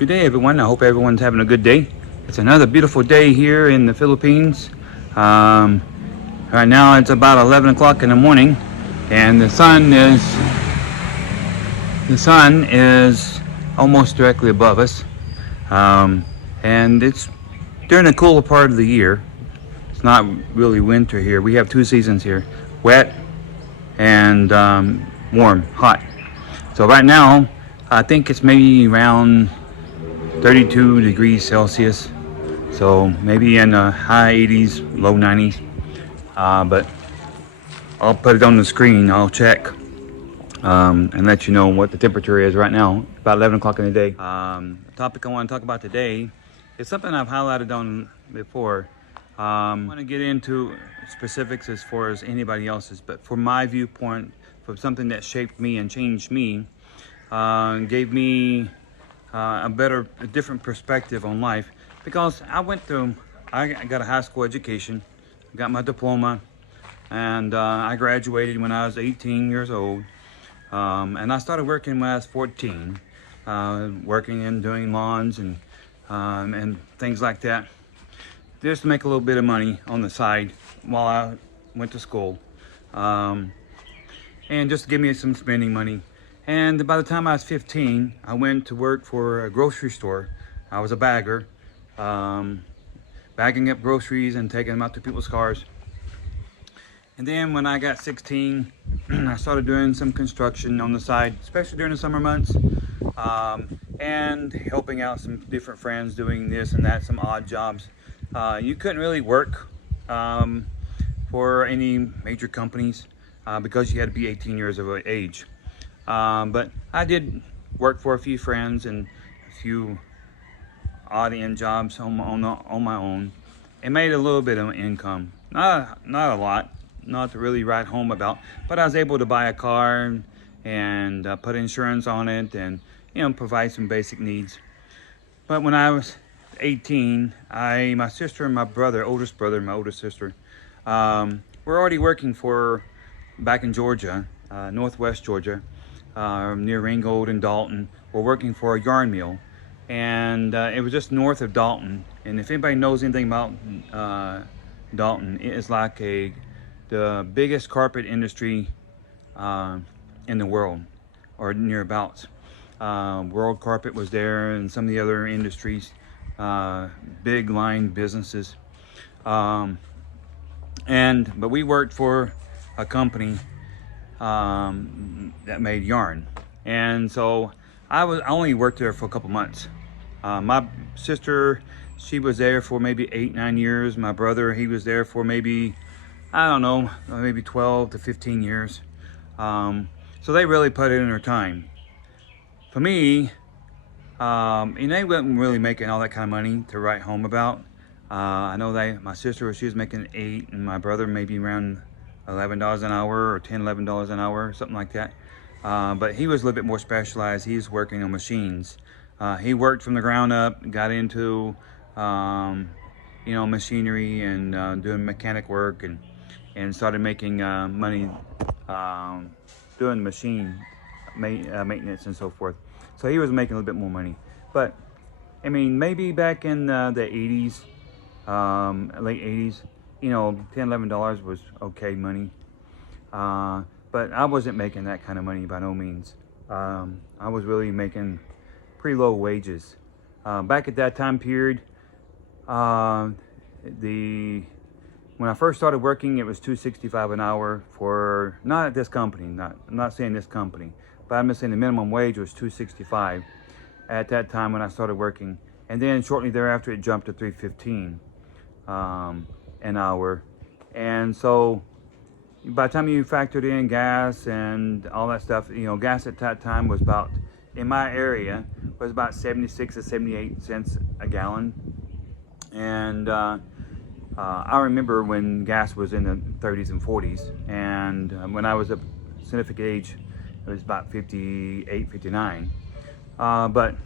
Good day, everyone. I hope everyone's having a good day. It's another beautiful day here in the Philippines. Right now it's about 11 o'clock in the morning, and the sun is almost directly above us. And it's during the cooler part of the year. It's not really winter here. We have two seasons here: wet and warm, hot. So right now, I think it's maybe around 32 degrees Celsius. So maybe in the high 80s, low 90s. But I'll put it on the screen. I'll check and let you know what the temperature is right now. About 11 o'clock in the day. The topic I want to talk about today is something I've highlighted on before. I want to get into specifics as far as anybody else's, but from my viewpoint, from something that shaped me and changed me, gave me a different perspective on life, because I got a high school education, got my diploma, and I graduated when I was 18 years old, and I started working when I was 14, working and doing lawns and things like that, just to make a little bit of money on the side while I went to school, and just to give me some spending money. And by the time I was 15, I went to work for a grocery store. I was a bagger, bagging up groceries and taking them out to people's cars. And then when I got 16, I started doing some construction on the side, especially during the summer months, and helping out some different friends doing this and that, some odd jobs. You couldn't really work for any major companies because you had to be 18 years of age. But I did work for a few friends and a few odd end jobs on my own, and made a little bit of income. Not a lot, not to really write home about, but I was able to buy a car and put insurance on it, and provide some basic needs. But when I was 18, my sister and my oldest brother and my oldest sister, were already working back in Georgia, northwest Georgia, near Ringgold and Dalton. We're working for a yarn mill, and it was just north of Dalton. And if anybody knows anything about Dalton, it is like the biggest carpet industry in the world, or nearabouts. World Carpet was there, and some of the other industries, big line businesses. But we worked for a company that made yarn, and so I only worked there for a couple months. My sister, she was there for maybe 8-9 years. My brother, he was there for maybe, I don't know, maybe 12 to 15 years. So they really put in their time. For me, they wasn't really making all that kind of money to write home about. I know my sister, she was making 8, and my brother maybe around $11 an hour, or $11 an hour, something like that. But he was a little bit more specialized. He was working on machines. He worked from the ground up, got into machinery and doing mechanic work, and started making money doing machine maintenance and so forth. So he was making a little bit more money. But I mean, maybe back in the 80s, late 80s, $10-11 was okay money. But I wasn't making that kind of money by no means. I was really making pretty low wages. Back at that time period, when I first started working, it was $2.65 an hour for, not at this company, I'm not saying this company, but I'm just saying the minimum wage was $2.65 at that time when I started working. And then shortly thereafter, it jumped to $3.15 an hour. And so by the time you factored in gas and all that stuff, gas at that time was about, in my area, was about 76 to 78 cents a gallon. And I remember when gas was in the 30s and 40s, and when I was a significant age, it was about 58, 59. But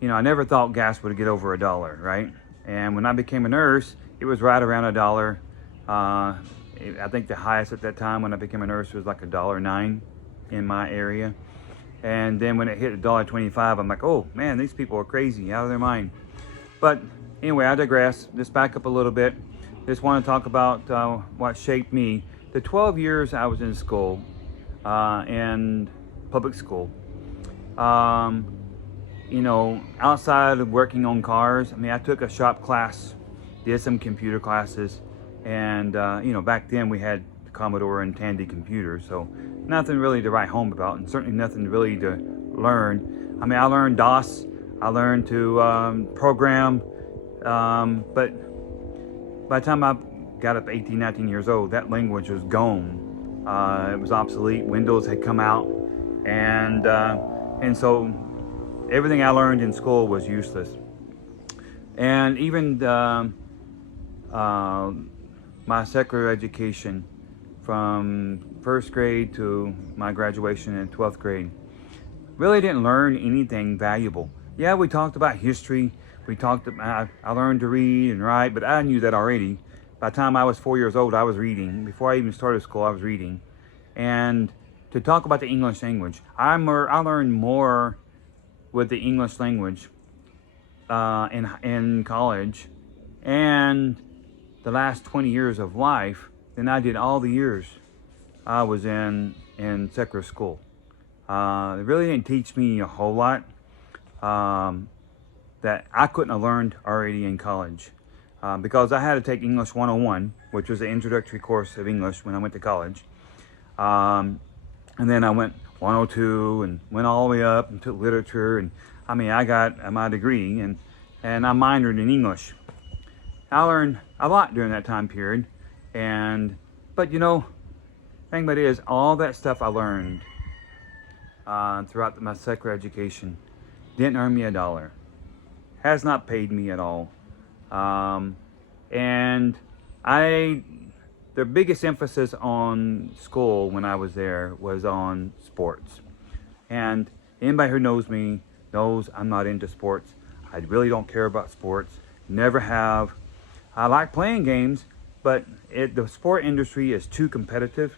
I never thought gas would get over $1, right? And when I became a nurse, it was right around $1. I think the highest at that time when I became a nurse was like $1.09 in my area. And then when it hit $1.25, I'm like, oh man, these people are crazy, out of their mind. But anyway, I digress. Let's back up a little bit. Just want to talk about what shaped me. The 12 years I was in school, in public school. You know, outside of working on cars, I mean, I took a shop class, did some computer classes, and you know, back then we had Commodore and Tandy computers, so nothing really to write home about, and certainly nothing really to learn. I mean, I learned DOS, I learned to program, but by the time I got up 18, 19 years old, that language was gone. It was obsolete. Windows had come out, and so everything I learned in school was useless. And even my secular education from first grade to my graduation in 12th grade really didn't learn anything valuable. Yeah, we talked about history. I learned to read and write, but I knew that already. By the time I was 4 years old, I was reading. Before I even started school, I was reading. And to talk about the English language, I learned more with the English language in college and the last 20 years of life than I did all the years I was in secular school. It really didn't teach me a whole lot that I couldn't have learned already in college, because I had to take English 101, which was an introductory course of English when I went to college. And then I went 102 and went all the way up and took literature, and I mean, I got my degree, and I minored in English. I learned a lot during that time period, but you know, the thing about it is, all that stuff I learned throughout my secular education didn't earn me a dollar, has not paid me at all, and the biggest emphasis on school when I was there was on sports. And anybody who knows me knows I'm not into sports. I really don't care about sports. Never have. I like playing games, but the sport industry is too competitive.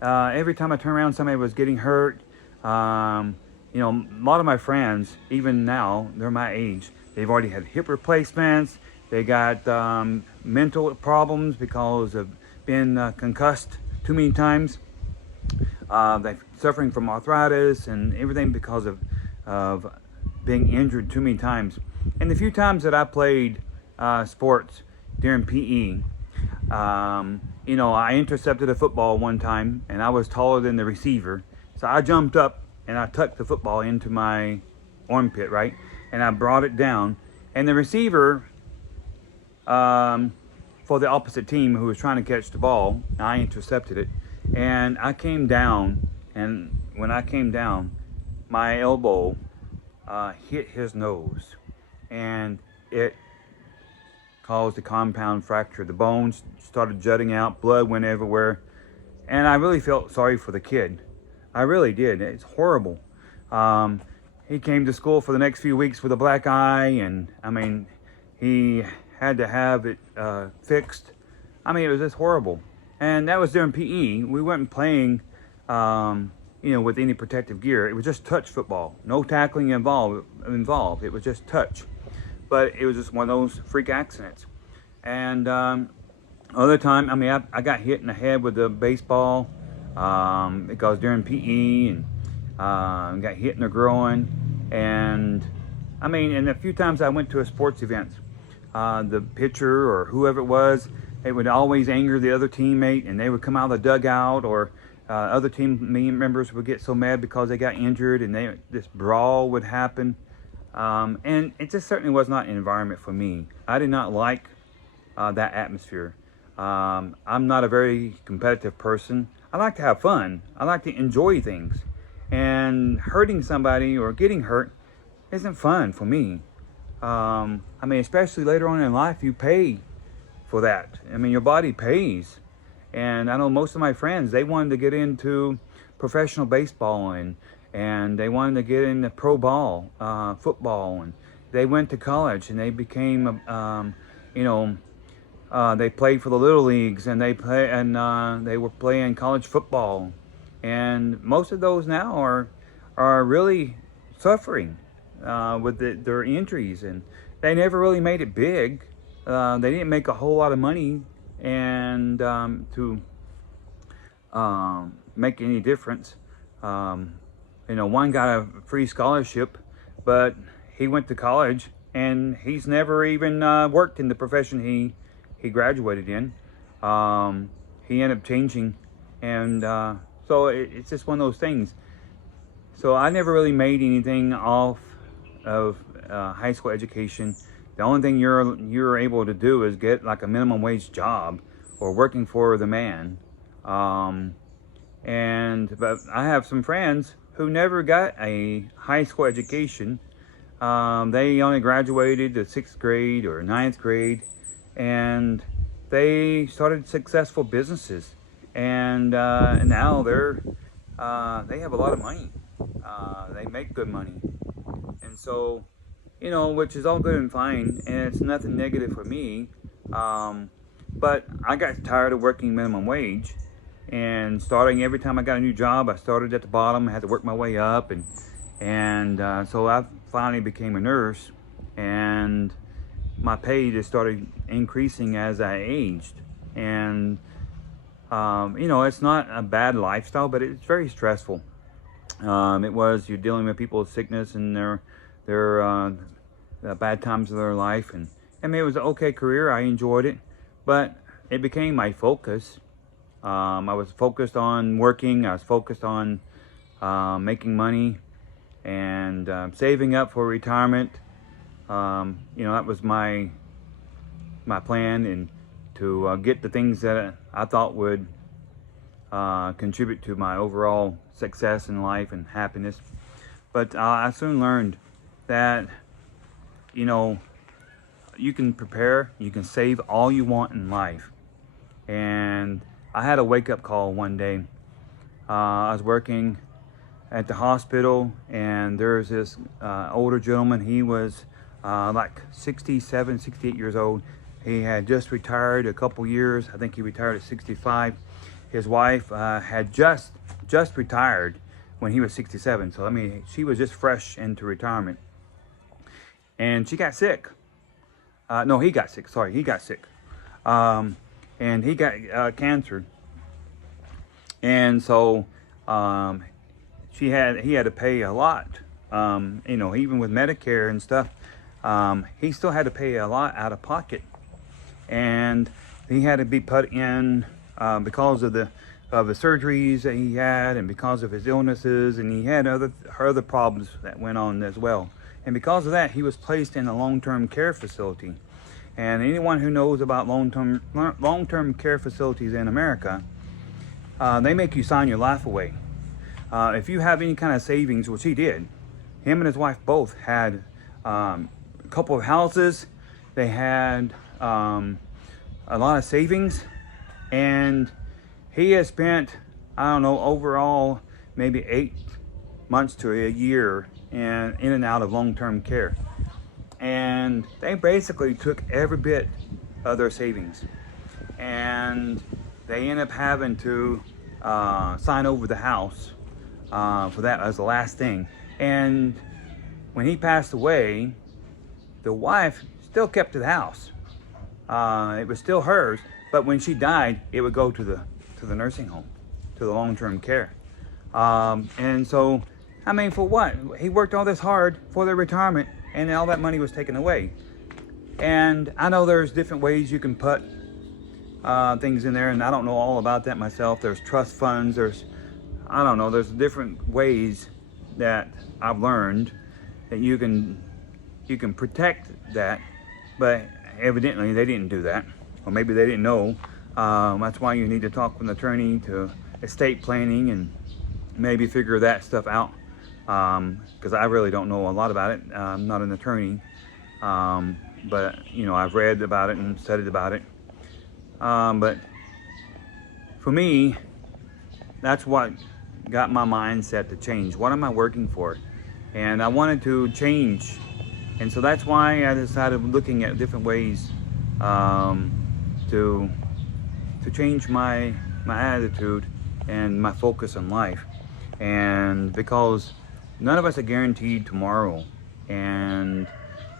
Every time I turn around, somebody was getting hurt. You know, a lot of my friends, even now, they're my age. They've already had hip replacements. They got mental problems because of being concussed too many times. They're suffering from arthritis and everything because of being injured too many times. And the few times that I played sports during PE, you know, I intercepted a football one time, and I was taller than the receiver. So I jumped up and I tucked the football into my armpit, right? And I brought it down. And the receiver, for the opposite team who was trying to catch the ball, I intercepted it. And I came down, and when I came down, my elbow hit his nose. And it caused a compound fracture. The bones started jutting out, blood went everywhere. And I really felt sorry for the kid. I really did. It's horrible. He came to school for the next few weeks with a black eye, and I mean, he had to have it fixed. I mean, it was just horrible. And that was during PE. We weren't playing, you know, with any protective gear. It was just touch football. No tackling involved. It was just touch. But it was just one of those freak accidents. And other time, I mean, I got hit in the head with a baseball because during PE, and got hit in the groin. And I mean, and a few times I went to a sports event. The pitcher or whoever it was, it would always anger the other teammate, and they would come out of the dugout, or other team members would get so mad because they got injured, and this brawl would happen. And it just certainly was not an environment for me. I did not like that atmosphere. I'm not a very competitive person. I like to have fun. I like to enjoy things. And hurting somebody or getting hurt isn't fun for me. I mean, especially later on in life, you pay for that. I mean, your body pays. And I know most of my friends, they wanted to get into professional baseball, and they wanted to get into pro ball, football, and they went to college and they became, you know, they played for the little leagues, and they were playing college football, and most of those now are are really suffering with their injuries, and they never really made it big. They didn't make a whole lot of money, and to make any difference. One got a free scholarship, but he went to college and he's never even worked in the profession he graduated in. He ended up changing, and so it's just one of those things. So I never really made anything off of high school education. The only thing you're able to do is get like a minimum wage job or working for the man. But I have some friends who never got a high school education. They only graduated the 6th grade or 9th grade, and they started successful businesses, and now they have a lot of money. They make good money, and so which is all good and fine, and it's nothing negative for me. But I got tired of working minimum wage, and starting every time I got a new job, I started at the bottom. I had to work my way up, and so I finally became a nurse, and my pay just started increasing as I aged. And it's not a bad lifestyle, but it's very stressful. You're dealing with people's sickness and their bad times of their life, and I mean, it was an okay career. I enjoyed it, but it became my focus. I was focused on working. I was focused on making money and saving up for retirement. That was my plan, and to get the things that I thought would contribute to my overall success in life and happiness. But I soon learned that you can prepare, you can save all you want in life. And I had a wake-up call one day. I was working at the hospital, and there's this older gentleman. He was like 67, 68 years old. He had just retired a couple years. I think he retired at 65. His wife had just retired when he was 67. So I mean, she was just fresh into retirement, and she got sick. No, he got sick. Sorry, he got sick, and he got cancer. And so he had to pay a lot. Even with Medicare and stuff, he still had to pay a lot out of pocket, and he had to be put in because of the surgeries that he had, and because of his illnesses, and he had other problems that went on as well. And because of that, he was placed in a long-term care facility. And anyone who knows about long-term care facilities in America, they make you sign your life away. If you have any kind of savings, which he did, him and his wife both had a couple of houses. They had a lot of savings, and he has spent, I don't know, overall maybe 8 months to a year in and out of long-term care. And they basically took every bit of their savings, and they ended up having to sign over the house for that as the last thing. And when he passed away, the wife still kept the house. It was still hers, but when she died, it would go to the nursing home, to the long-term care. And so, I mean, for what? He worked all this hard for their retirement, and all that money was taken away. And I know there's different ways you can put things in there, and I don't know all about that myself. There's trust funds, there's different ways that I've learned that you can protect that, but evidently they didn't do that, or maybe they didn't know. That's why you need to talk with an attorney to estate planning and maybe figure that stuff out, because I really don't know a lot about it. I'm not an attorney, but I've read about it and studied about it. But for me, that's what got my mindset to change. What am I working for? And I wanted to change, and so that's why I decided looking at different ways to change my attitude and my focus on life. And because none of us are guaranteed tomorrow, and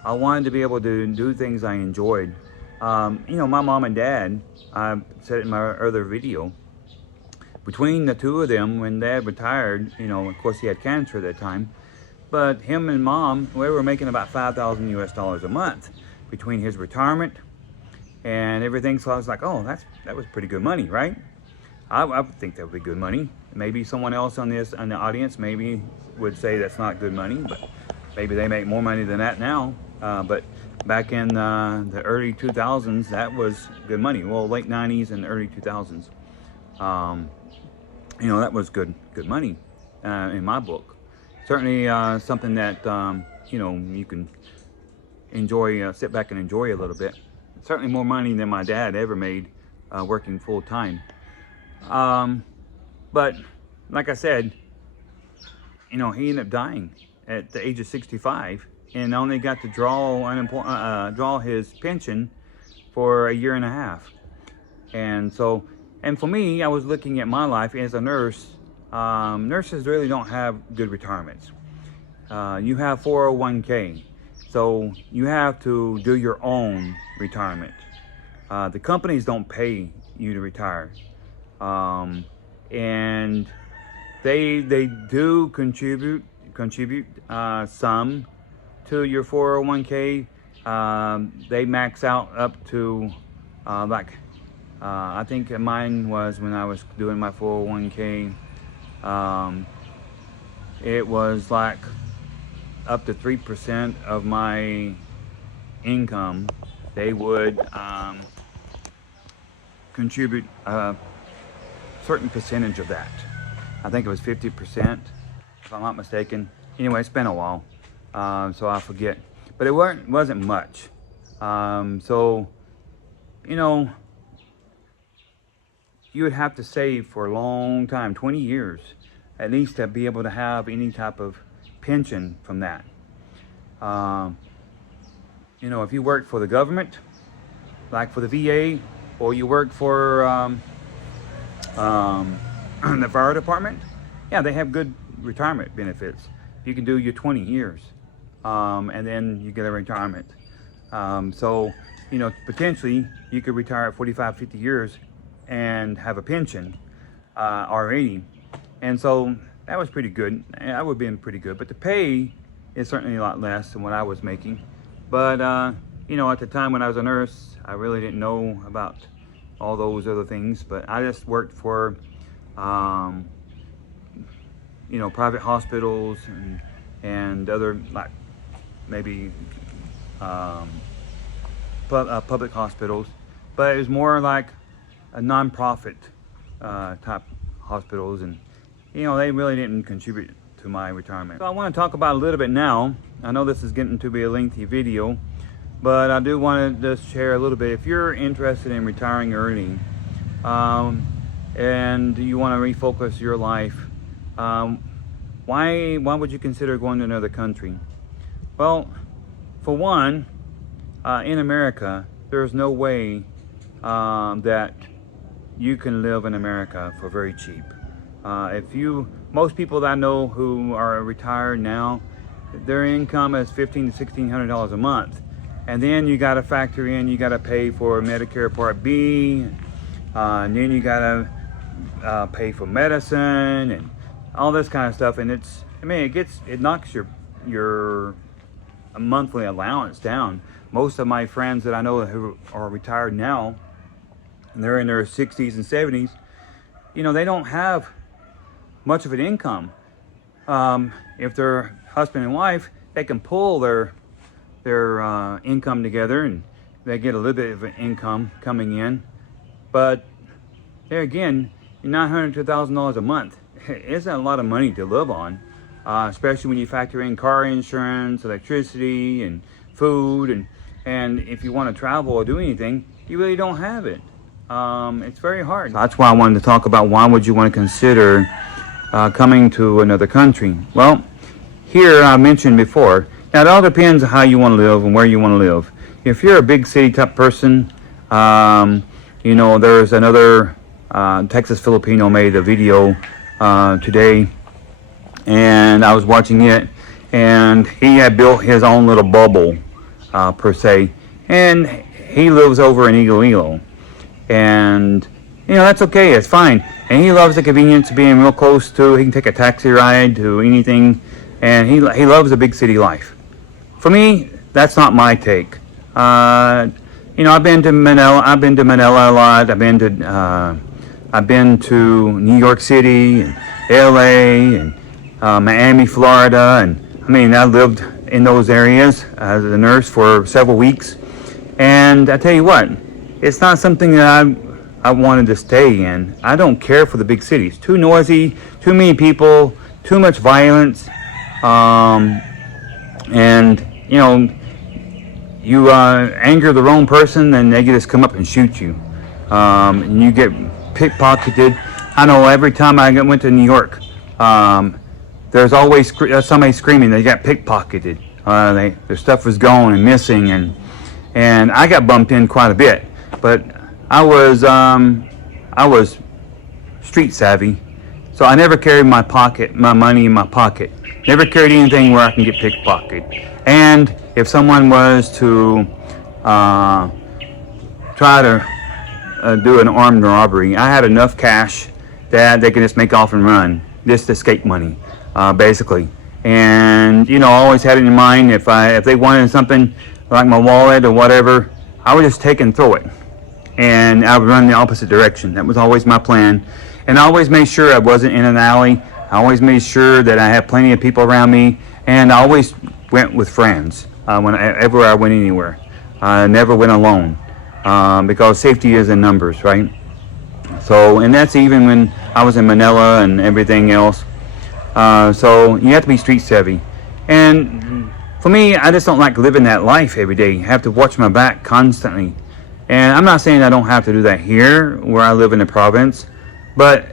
I wanted to be able to do things I enjoyed. You know, my mom and dad, I said it in my other video, between the two of them, when Dad retired, you know, of course he had cancer at that time, but him and Mom, we were making about 5,000 US dollars a month between his retirement and everything. So I was like, oh, that was pretty good money, right? I would think that would be good money. Maybe someone else on the audience maybe would say that's not good money, but maybe they make more money than that now. But back in the early 2000s, that was good money. Well, late 90s and early 2000s. You know, that was good money in my book. Certainly something that, you know, you can enjoy, sit back and enjoy a little bit. Certainly more money than my dad ever made working full time. But like I said, you know, he ended up dying at the age of 65 and only got to draw his pension for a year and a half. And so, and for me, I was looking at my life as a nurse. Nurses really don't have good retirements. You have 401k, so you have to do your own retirement. The companies don't pay you to retire. And they do contribute some to your 401k. They max out up to I think mine was, when I was doing my 401k, it was like up to 3% of my income. They would contribute a certain percentage of that. I think it was 50%, if I'm not mistaken. Anyway, it's been a while, so I forget. But it wasn't much. So, you know, you would have to save for a long time, 20 years, at least, to be able to have any type of pension from that. You know, if you work for the government, like for the VA, or you work for the fire department, yeah, they have good retirement benefits. You can do your 20 years, and then you get a retirement. So, you know, potentially you could retire at 45, 50 years and have a pension already. And so that was pretty good. That would have been pretty good, but the pay is certainly a lot less than what I was making. But you know, at the time when I was a nurse, I really didn't know about all those other things, but I just worked for you know, private hospitals and other, like, maybe public hospitals, but it was more like a non-profit type hospitals, and you know, they really didn't contribute to my retirement. So I want to talk about a little bit now. I know this is getting to be a lengthy video, but I do want to just share a little bit. If you're interested in retiring early, and you want to refocus your life, why would you consider going to another country? Well, for one, in America, there's no way that you can live in America for very cheap. Most people that I know who are retired now, their income is $1,500 to $1,600 a month, and then you got to factor in, you got to pay for Medicare Part B, and then you got to pay for medicine and all this kind of stuff, and it knocks your monthly allowance down. Most of my friends that I know who are retired now, and they're in their 60s and 70s, you know, they don't have much of an income. If they're husband and wife, they can pull their income together and they get a little bit of an income coming in. But there again, $900 to $1,000 a month isn't a lot of money to live on, especially when you factor in car insurance, electricity, and food, and if you want to travel or do anything, you really don't have it. It's very hard. So that's why I wanted to talk about why would you want to consider coming to another country. Well, here I mentioned before, now it all depends on how you want to live and where you want to live. If you're a big city type person, you know, there's another Texas Filipino made a video today and I was watching it, and he had built his own little bubble, per se, and he lives over in Iloilo, and that's okay, it's fine, and he loves the convenience of being real close to. He can take a taxi ride to anything, and he loves the big city life. For me, that's not my take. I've been to Manila. I've been to Manila a lot. I've been to New York City, and LA, and Miami, Florida, and I lived in those areas as a nurse for several weeks. And I tell you what, it's not something that I wanted to stay in. I don't care for the big cities. Too noisy, too many people, too much violence, and you anger the wrong person, and they just come up and shoot you, and you get pickpocketed. I know every time I went to New York, there's always somebody screaming they got pickpocketed. Their stuff was gone and missing, and I got bumped in quite a bit. But I was street savvy, so I never carried my money in my pocket. Never carried anything where I can get pickpocketed. And if someone was to try to do an armed robbery, I had enough cash that they could just make off and run, just escape money, basically. And I always had it in mind, if they wanted something like my wallet or whatever, I would just take and throw it, and I would run the opposite direction. That was always my plan. And I always made sure I wasn't in an alley. I always made sure that I had plenty of people around me, and I always went with friends whenever I went anywhere. I never went alone, because safety is in numbers, right? So, and that's even when I was in Manila and everything else. So you have to be street savvy. And for me, I just don't like living that life every day. I have to watch my back constantly. And I'm not saying I don't have to do that here where I live in the province, but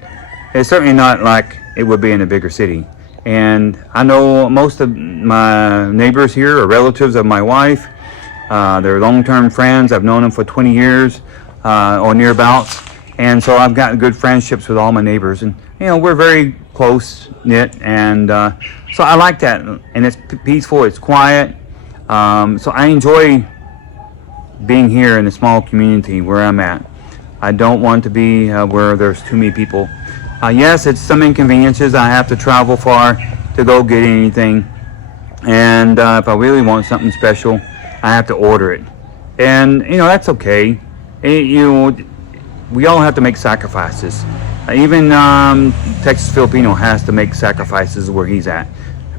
it's certainly not like it would be in a bigger city. And I know most of my neighbors here are relatives of my wife. They're long-term friends. I've known them for 20 years or nearabouts. And so I've gotten good friendships with all my neighbors. And, we're very close-knit. And so I like that. And it's peaceful. It's quiet. So I enjoy being here in a small community where I'm at. I don't want to be where there's too many people. Yes, it's some inconveniences. I have to travel far to go get anything. And if I really want something special, I have to order it. And, that's okay. We all have to make sacrifices. Even Texas Filipino has to make sacrifices where he's at.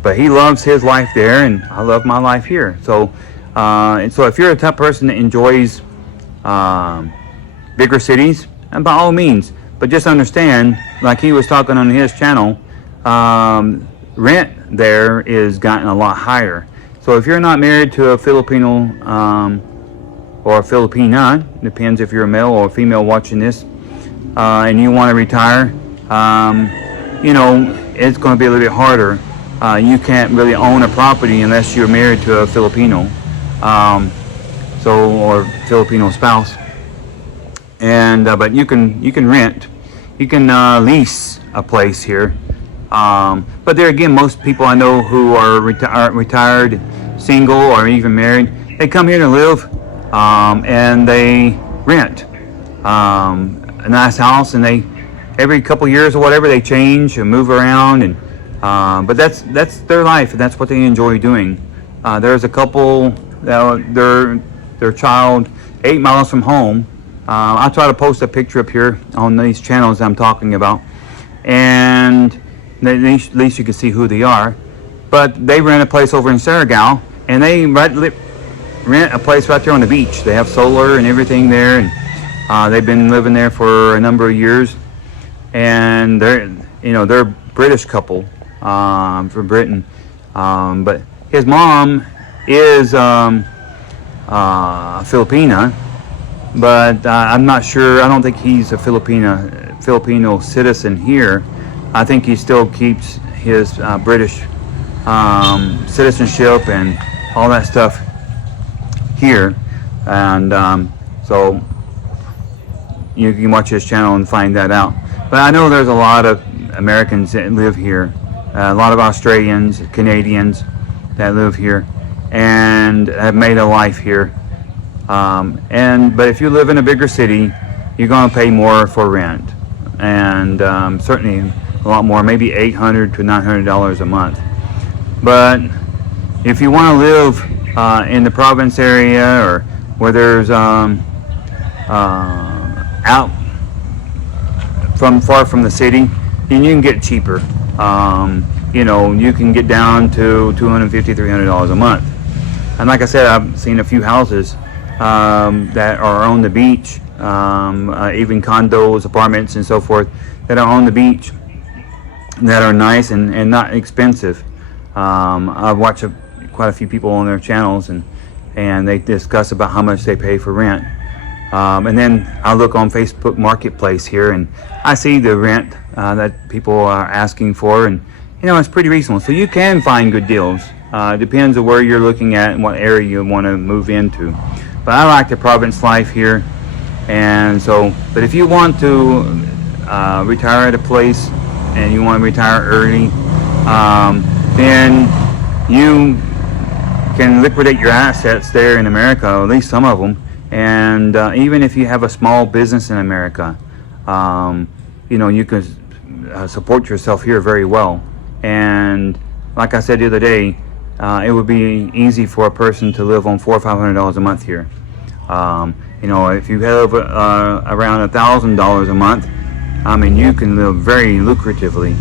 But he loves his life there, and I love my life here. So, and so if you're a type of person that enjoys bigger cities, and by all means, but just understand, like he was talking on his channel, rent there is gotten a lot higher. So if you're not married to a Filipino or a Filipina, depends if you're a male or a female watching this, and you want to retire, it's going to be a little bit harder. You can't really own a property unless you're married to a Filipino, or Filipino spouse. And but you can rent, you can lease a place here. But there again, most people I know who are retired, single, or even married, they come here to live, and they rent a nice house, and they every couple years or whatever they change and move around, and but that's their life, and that's what they enjoy doing. There's a couple that their child 8 miles from home. I'll try to post a picture up here on these channels I'm talking about, and at least you can see who they are. But they rent a place over in Surigao, and they rent a place right there on the beach. They have solar and everything there, and they've been living there for a number of years. And they're a British couple from Britain, but his mom is Filipina. But I'm not sure. I don't think he's a Filipino citizen here. I think he still keeps his British citizenship and all that stuff here. And so you can watch his channel and find that out. But I know there's a lot of Americans that live here, a lot of Australians, Canadians that live here and have made a life here. But if you live in a bigger city, you're going to pay more for rent, and certainly a lot more, maybe $800 to $900 a month. But if you want to live in the province area, or where there's out far from the city, then you can get cheaper. You know, you can get down to $250, $300 a month. And like I said, I've seen a few houses that are on the beach, even condos, apartments, and so forth, that are on the beach, that are nice and not expensive. I've watched quite a few people on their channels, and they discuss about how much they pay for rent. And then I look on Facebook Marketplace here, and I see the rent that people are asking for, and you know, it's pretty reasonable. So you can find good deals. It depends on where you're looking at and what area you want to move into. But I like the province life here, and so. But if you want to retire at a place and you want to retire early, then you can liquidate your assets there in America, at least some of them. And even if you have a small business in America, you know, you can support yourself here very well. And like I said the other day, it would be easy for a person to live on $400 or $500 a month here. You know, if you have around $1,000 a month, I mean, you can live very lucratively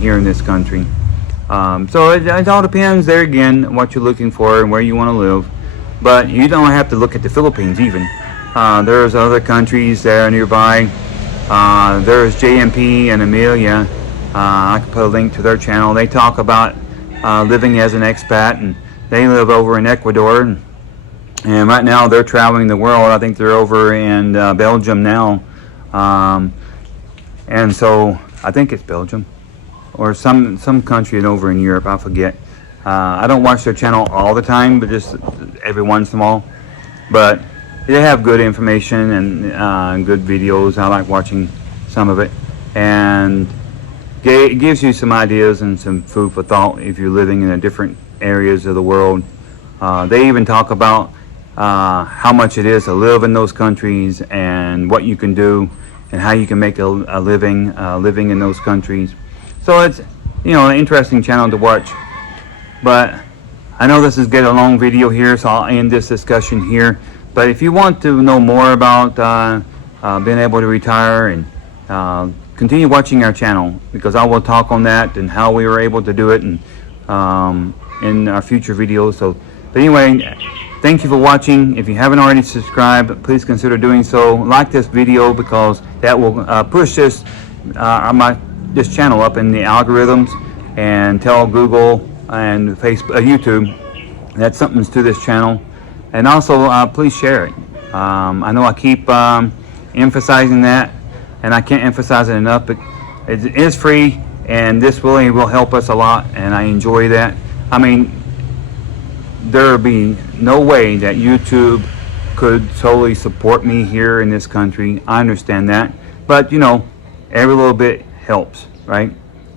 here in this country. So it all depends there again what you're looking for and where you want to live. But you don't have to look at the Philippines even. There's other countries there nearby. There's JMP and Amelia. I can put a link to their channel. They talk about living as an expat, and they live over in Ecuador. And right now they're traveling the world. I think they're over in Belgium now. And so I think it's Belgium or some country over in Europe. I forget. I don't watch their channel all the time, but just every once in a while. But they have good information and good videos. I like watching some of it, and it gives you some ideas and some food for thought if you're living in a different areas of the world. They even talk about how much it is to live in those countries and what you can do and how you can make a living living in those countries. So it's, you know, an interesting channel to watch. But I know this is getting a long video here, so I'll end this discussion here. But if you want to know more about being able to retire, and continue watching our channel, because I will talk on that and how we were able to do it, and in our future videos. So, but anyway, thank you for watching. If you haven't already subscribed, please consider doing so. Like this video, because that will push this channel up in the algorithms, and tell Google and Facebook, YouTube, that something's to this channel. And also, please share it. I know I keep emphasizing that, and I can't emphasize it enough, but it is free, and this really will help us a lot, and I enjoy that. I mean, there would be no way that YouTube could totally support me here in this country. I understand that, but you know, every little bit helps, right?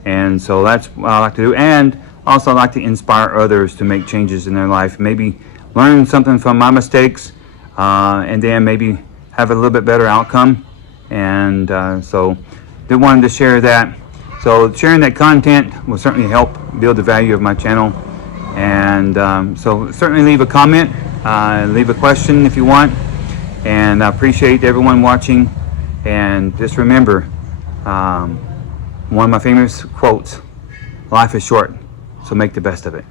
And so that's what I like to do, and also I like to inspire others to make changes in their life, maybe learn something from my mistakes, and then maybe have a little bit better outcome. And so they wanted to share that. So sharing that content will certainly help build the value of my channel. And so certainly leave a comment, leave a question if you want. And I appreciate everyone watching. And just remember, one of my famous quotes: life is short, so make the best of it.